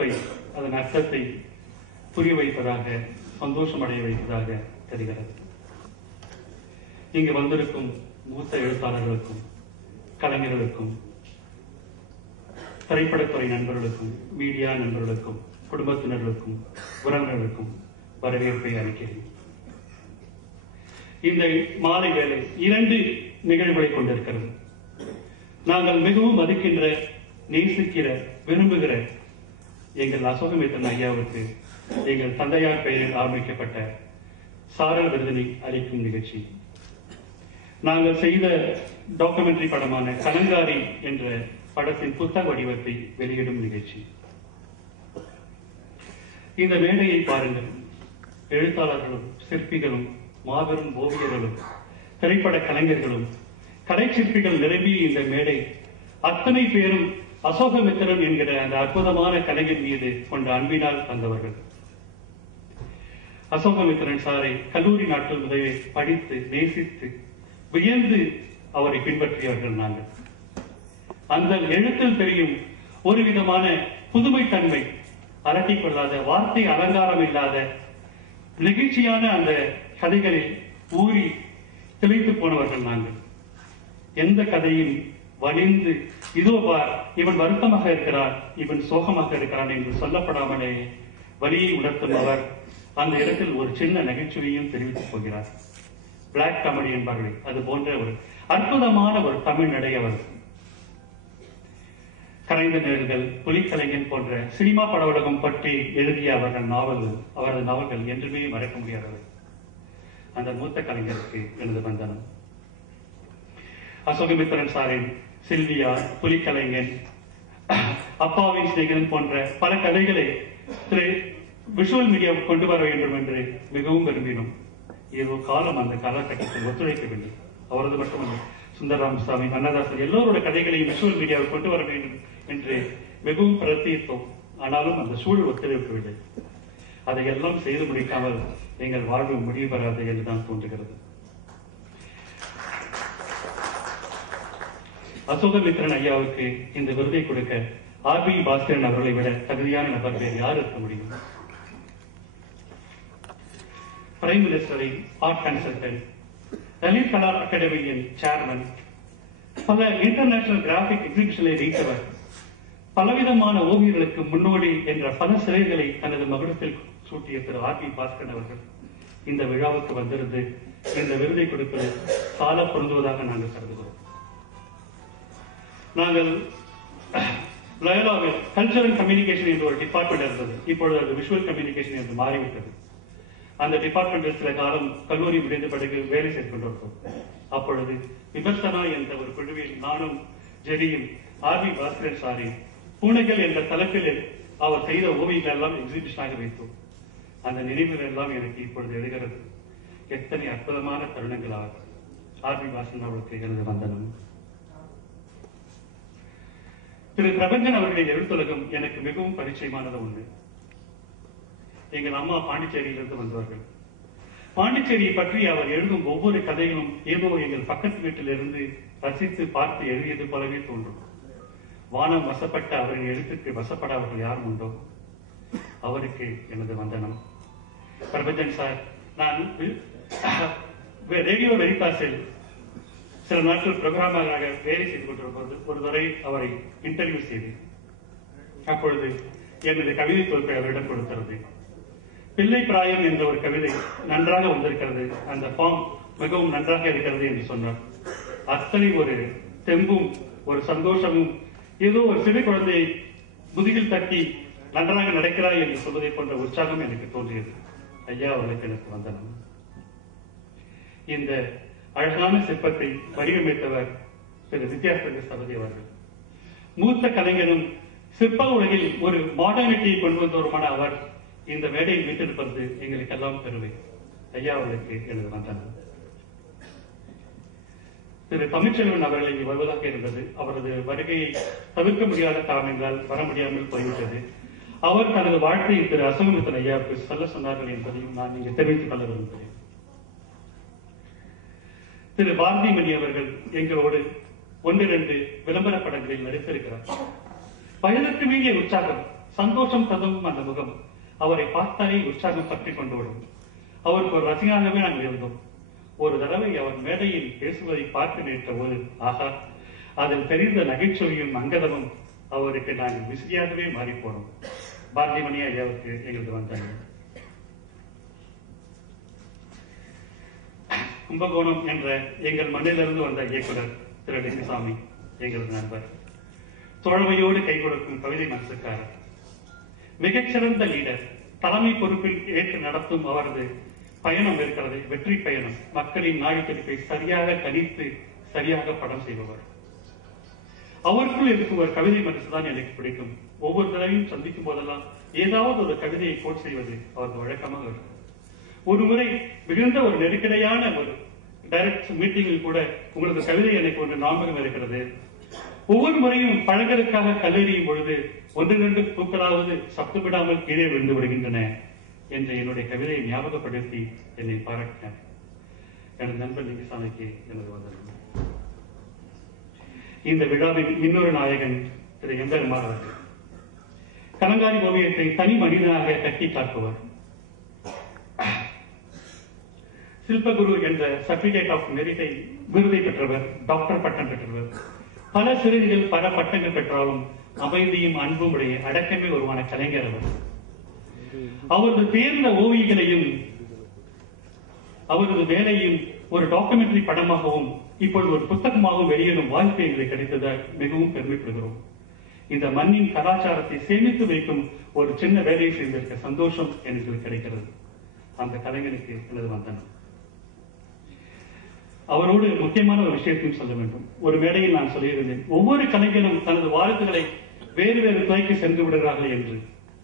குறிப்பை அதன் அர்த்தத்தை புரிய வைப்பதாக சந்தோஷம் அடைய வைப்பதாக தெரிகிறது. இங்கு வந்திருக்கும் மூத்த எழுத்தாளர்களுக்கும் கலைஞர்களுக்கும் திரைப்படத்துறை நண்பர்களுக்கும் மீடியா நண்பர்களுக்கும் குடும்பத்தினர்களுக்கும் உறவினர்களுக்கும் வரவேற்பை அளிக்கிறேன். இந்த மாலை வேலை இரண்டு நிகழ்வுகளை கொண்டிருக்கிறது. நாங்கள் மிகவும் மதிக்கின்ற நேசிக்கிற விரும்புகிற எங்கள் அசோகமித்தன் ஐயாவுக்கு எங்கள் தந்தையார் பெயரில் ஆரம்பிக்கப்பட்ட சாரல் விருதினை அளிக்கும் நிகழ்ச்சி. நாங்கள் செய்த டாக்குமெண்ட்ரி படமான கலங்காரி என்ற படத்தின் புத்தக வடிவத்தை வெளியிடும் நிகழ்ச்சி. இந்த மேடையை பாருங்கள். எழுத்தாளர்களும் சிற்பிகளும் மாபெரும் ஓவியர்களும் திரைப்பட கலைஞர்களும் கலை சிற்பிகள் நிரம்பிய இந்த மேடை அத்தனை பேரும் அசோகமித்திரன் என்கிற அந்த அற்புதமான கலைஞர் மீது கொண்ட அன்பினால் தந்தவர்கள். அசோகமித்திரன் சாரை கல்லூரி நாட்கள் முதலே படித்து நேசித்து வியந்து அவரை பின்பற்றியவர்கள் நாங்கள். அந்த எழுத்தில் தெரியும் ஒரு விதமான புதுமைத்தன்மை அரட்டிக் கொள்ளாத வார்த்தை அலங்காரம் இல்லாத நெகிழ்ச்சியான அந்த கதைகளில் ஊறி திளைத்து போனவர்கள் நாங்கள். எந்த கதையும் வலிந்து இதோ பார் இவன் வருத்தமாக இருக்கிறான் இவன் சோகமாக இருக்கிறான் என்று சொல்லப்படாமலே வலியை உணர்த்தும் அவர் அந்த இடத்தில் ஒரு சின்ன நகைச்சுவையும் தெரிவித்துப் போகிறார். பிளாக் காமெடி என்பார்கள் அது போன்ற ஒரு அற்புதமான ஒரு தமிழ் நடை அவர். கரைந்த நேர்கள் புலிக்கலைஞன் போன்ற சினிமா பட உலகம் பற்றி எழுதிய அவர்கள் நாவல்கள் அவரது நாவல்கள் என்றுமே மறக்க முடியாதவை. அந்த மூத்த கலைஞருக்கு எனது வந்தனம். அசோகமித்திரன் சாரின் செல்வியார் புலிக்கலைஞன் அப்பாவின் சிநேகன் போன்ற பல கதைகளை திரு விஷுவல் மீடியா கொண்டு வர வேண்டும் என்று மிகவும் விரும்பினோம். ஏதோ காலம் அந்த காலகட்டத்தில் ஒத்துழைக்க வேண்டும். அவரது மட்டுமல்ல சுந்தரராமசாமி கண்ணதாசன் எல்லோரோட கதைகளையும் விஷுவல் மீடியாவில் கொண்டு வர வேண்டும் என்று மிகவும் பிரயத்தித்தோம் ஆனாலும் அந்த சூழல் ஒத்துழைக்கவில்லை. அதையெல்லாம் செய்து முடிக்காமல் எங்கள் வாழ்வு முடிவு பெறாது என்றுதான் தோன்றுகிறது. அசோகமித்திரன் ஐயாவுக்கு இந்த விருதை கொடுக்க ஆர் பி பாஸ்கரன் அவர்களை விட தகுதியான நபர் வேறு யார் இருக்க முடியும்? பிரைம் மினிஸ்டரின் ஆர்ட் கன்சல்டன்ட் லலித் கலா அகாடமியின் சேர்மன் பல இன்டர்நேஷனல் கிராபிக் எக்ஸிபிஷனை வைத்தவர் பலவிதமான ஓவியர்களுக்கு முன்னோடி என்ற பல சிலைகளை தனது மகுடத்தில் சூட்டிய திரு ஆர் பி பாஸ்கரன் அவர்கள் இந்த விழாவுக்கு வந்திருந்து இந்த விருதை கொடுப்பது சால பொருந்துவதாக நாங்கள் கருதுகிறோம். நாங்கள் லயோலாவில் கல்ச்சரல் கம்யூனிகேஷன் என்ற ஒரு டிபார்ட்மெண்ட் இருந்தது. இப்பொழுது அது விஷுவல் கம்யூனிகேஷன் என்று மாறிவிட்டது. அந்த டிபார்ட்மெண்டில் சில காலம் கல்லூரி முடிந்த பிறகு வேலை செய்து கொண்டிருந்தோம் அப்பொழுது விமர்சனா என்ற ஒரு குழுவில் நானும் ஜெரியும் ஆர் வி பாஸ்கரன் சாரி பூனைகள் என்ற தலைப்பில் அவர் செய்த ஓவியங்கள் எல்லாம் எக்ஸிபிஷனாக வைத்தோம். அந்த நினைவுகள் எல்லாம் எனக்கு இப்பொழுது எழுகிறது. எத்தனை அற்புதமான தருணங்களாக ஆர் வி பாஸ்கரன் அவர்களுக்கு எனது வந்தனம் திரு பிரபஞ்சன் அவர்களின் எழுத்துலகம் எனக்கு மிகவும் பரிச்சயமானது ஒன்று எங்கள் அம்மா பாண்டிச்சேரியிலிருந்து வந்தவர்கள். பாண்டிச்சேரியை பற்றி அவர் எழுதும் ஒவ்வொரு கதைகளும் ஏதோ எங்கள் பக்கத்து வீட்டிலிருந்து ரசித்து பார்த்து எழுதியது போலவே தோன்றும். வானம் வசப்பட்ட அவரின் எழுத்துக்கு வசப்படாதவர்கள் யாரும் உண்டோ? அவருக்கு எனது வந்தனம். பிரபஞ்சன் சார் நான் ரேடியோ வெரிதாஸில் சில நாட்கள் புரோகிராமராக வேலை செய்து கொண்டிருப்பது ஒருவரை அவரை இன்டர்வியூ செய்தேன் அப்பொழுது எனது கவிதை தொகுப்பை அவரிடம் கொடுத்திருந்தது பிள்ளை பிராயம் என்ற ஒரு கவிதை நன்றாக வந்திருக்கிறது. அந்த ஃபார்ம் மிகவும் நன்றாக இருக்கிறது என்று சொன்னார். அத்தனை ஒரு தெம்பும் ஒரு சந்தோஷமும் ஏதோ ஒரு சிறு குழந்தையை முதுகில் தட்டி நன்றாக நடக்கிறாய் என்று சொல்வதை போன்ற உற்சாகம் எனக்கு தோன்றியது. ஐயா அவர்களுக்கு எனக்கு வந்தனம். இந்த அழகான சிற்பத்தை வடிவமைத்தவர் திரு வித்யாசந்திர சபதி அவர்கள். மூத்த கலைஞரும் சிற்ப உலகில் ஒரு மாடர்னிட்டியை கொண்டு வந்தவருமான அவர் இந்த வேலையை மீட்டெடுப்பது எங்களுக்கு எல்லாம் பெருமை. ஐயா அவர்களுக்கு எனது வந்தனம் திரு தமிழ்ச்செல்வன் அவர்கள் இங்கு வருவதாக இருந்தது அவரது வருகையை தவிர்க்க முடியாத காரணங்களால் வர முடியாமல் போய்விட்டது. அவர் தனது வாழ்க்கையை திரு அசோகமித்தன் ஐயாவுக்கு சொல்ல சொன்னார்கள் என்பதையும் நான் இங்கு தெரிவித்துக் கொள்ள விரும்புகிறேன். திரு பாரதிமணி அவர்கள் எங்களோடு ஒன்றிரண்டு விளம்பர படங்களில் நடித்திருக்கிறார். பயனுக்கு மீறிய உற்சாகம் சந்தோஷம் ததும் அந்த முகம் அவரை பார்த்தாலே உற்சாகம் பற்றி கொண்டோடும். அவருக்கு ஒரு ரசிகனாகவே நாங்கள் இருந்தோம். ஒரு தடவை அவர் மேடையில் பேசுவதை பார்த்து நின்ற போது ஆகா அதில் தெரிந்த நகைச்சுவையும் அங்கதமும் அவருக்கு நாங்கள் விசிறியாகவே மாறி போனோம் ஐயாவுக்கு எங்களுக்கு வந்தாங்க கும்பகோணம் என்ற எங்கள் மண்ணிலிருந்து வந்த இயக்குனர் திரு. லிங்குசாமி எங்களது நண்பர். தோழமையோடு கை கொடுக்கும் கவிதை மனசுக்காரர். மிகச்சிறந்த லீடர் தலைமை பொறுப்பில் ஏற்று நடத்தும் அவரது பயணம் இருக்கிறது வெற்றி பயணம். மக்களின் நாடி சரியாக கணித்து சரியாக படம் செய்பவர். அவருக்குள் இருக்கும் ஒரு கவிதை மனசுதான் எனக்கு பிடிக்கும். ஒவ்வொரு தடவையும் சந்திக்கும் போதெல்லாம் ஏதாவது ஒரு கவிதையை கோட் செய்வது அவரது வழக்கமாக இருக்கும். ஒரு முறை மிகுந்த ஒரு நெருக்கடியான ஒரு டைரக்ட் மீட்டிங்கில் கூட உங்களது கவிதை எனக்கு ஒன்று ஞாபகம் இருக்கிறது. ஒவ்வொரு முறையும் பழங்களுக்காக கல்லெறியும் பொழுது ஒன்று ரெண்டு பூக்களாவது சப்தமிடாமல் கீழே விழுந்து விடுகின்றன என்ற என்னுடைய கவிதையை ஞாபகப்படுத்தி என்னை பாராட்டினார். எனது நண்பர் லிங்குசாமிக்கு எனது வந்தனம். இந்த விழாவின் இன்னொரு நாயகன் திரு எம்பெருமார் அவர்கள் கலங்காரி ஓவியத்தை தனி மனிதனாக கட்டி காட்டுவார் சில்பகுரு என்ற சர்டிபிகேட் ஆஃப் மெரிட்டை விருதை பெற்றவர் டாக்டர் பட்டம் பெற்றவர். பல சிறுகள் பல பட்டங்கள் பெற்றாலும் அமைதியும் அன்பும் உடைய அடக்கமே உருவான கலைஞர் அவர். அவரது தேர்ந்த ஓவியங்களையும் அவரது வேலையும் ஒரு டாக்குமெண்டரி படமாகவும் இப்பொழுது ஒரு புத்தகமாகவும் வெளியிடும் வாய்ப்பு எங்களுக்கு கிடைத்ததால் மிகவும் பெருமைப்படுகிறோம். இந்த மண்ணின் கலாச்சாரத்தை சேமித்து வைக்கும் ஒரு சின்ன வேலையை செய்திருக்க சந்தோஷம் எனக்கு கிடைக்கிறது. அந்த கலைஞனுக்கு எனது வந்தனம். அவரோடு முக்கியமான ஒரு விஷயத்தையும் சொல்ல வேண்டும். ஒரு மேடையில் நான் சொல்லியிருந்தேன் ஒவ்வொரு கலைஞனும் தனது வாழ்த்துக்களை வேறு வேறு துறைக்கு சென்று விடுகிறார்கள் என்று.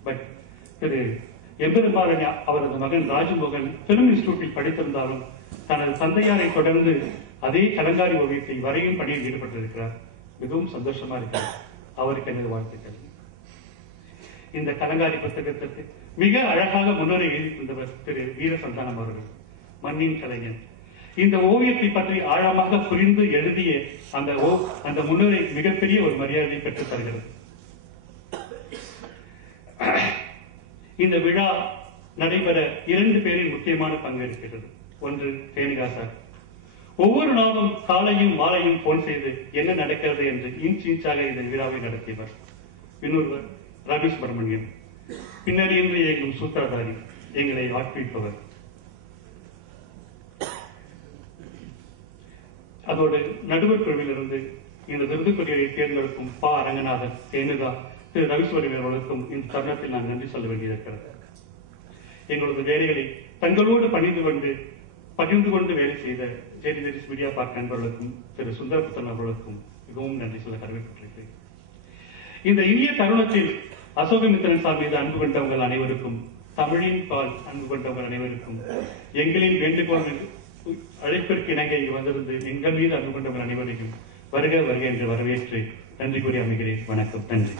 பட் திரு எம்பெருமாறன் அவரது மகன் ராஜமோகன் பிலிம் இன்ஸ்டியூட்டில் படித்திருந்தாலும் தனது தந்தையாரை தொடர்ந்து அதே கலங்காரி ஓவியத்தை வரையும் பணியில் ஈடுபட்டிருக்கிறார். மிகவும் சந்தோஷமா இருக்கிறார் அவருக்கு எனது வாழ்த்துக்கள். இந்த கலங்காரி புத்தகத்திற்கு மிக அழகாக முன்னுரை எழுதி திரு வீரசந்தானம் அவர்கள் மண்ணின் கலைஞன். இந்த ஓவியத்தை பற்றி ஆழமாக புரிந்து எழுதிய அந்த ஓ அந்த முன்னுரை மிகப்பெரிய ஒரு மரியாதை பெற்று தருகிறது. இந்த விழா நடைபெற இரண்டு பேரின் முக்கியமான பங்கு இருக்கிறது. ஒன்று ரேணுகா சார். ஒவ்வொரு நாளும் காலையும் மாலையும் போன் செய்து என்ன நடக்கிறது என்று இன்ச் இன்ச்சாக இந்த விழாவை நடத்தியவர் இன்னொருவர் ரமேஷ் சுப்பிரமணியன் பின்னணியின்றி இயங்கும் சூத்திரதாரி எங்களை ஆட்பிப்பவர் அதோடு நடுவர் பிரிவிலிருந்து இந்த விருதுக்குரியரை தேர்ந்தெடுக்கும் பா. அரங்கநாதன் தேனுகா திரு. ரவிஸ்வரி அவர்களுக்கும் இந்த தருணத்தில் நான் நன்றி சொல்ல வேண்டியிருக்கிறது. எங்களது வேலைகளை தங்களோடு பணிந்து கொண்டு பகிர்ந்து கொண்டு வேலை செய்த ஜேடி வெரிஸ் மீடியா பார்க் நண்பர்களுக்கும் திரு. சுந்தரபுத்தன் அவர்களுக்கும் மிகவும் நன்றி சொல்ல கடமைப்பட்டிருக்கிறேன். இந்த இனிய தருணத்தில் அசோகமித்திரன் சார் மீது அன்பு கொண்டவங்கள் அனைவருக்கும் தமிழின் பால் அன்பு கொண்டவர்கள் அனைவருக்கும் எங்களின் வேண்டுகோள் அழைப்பிற்கு இணங்க இங்கு வந்திருந்து எங்கள் மீது அன்பு கொண்டவர்கள் அனைவரையும் வருக வருக என்று வரவேற்று நன்றி கூறி அமைகிறேன். வணக்கம். நன்றி.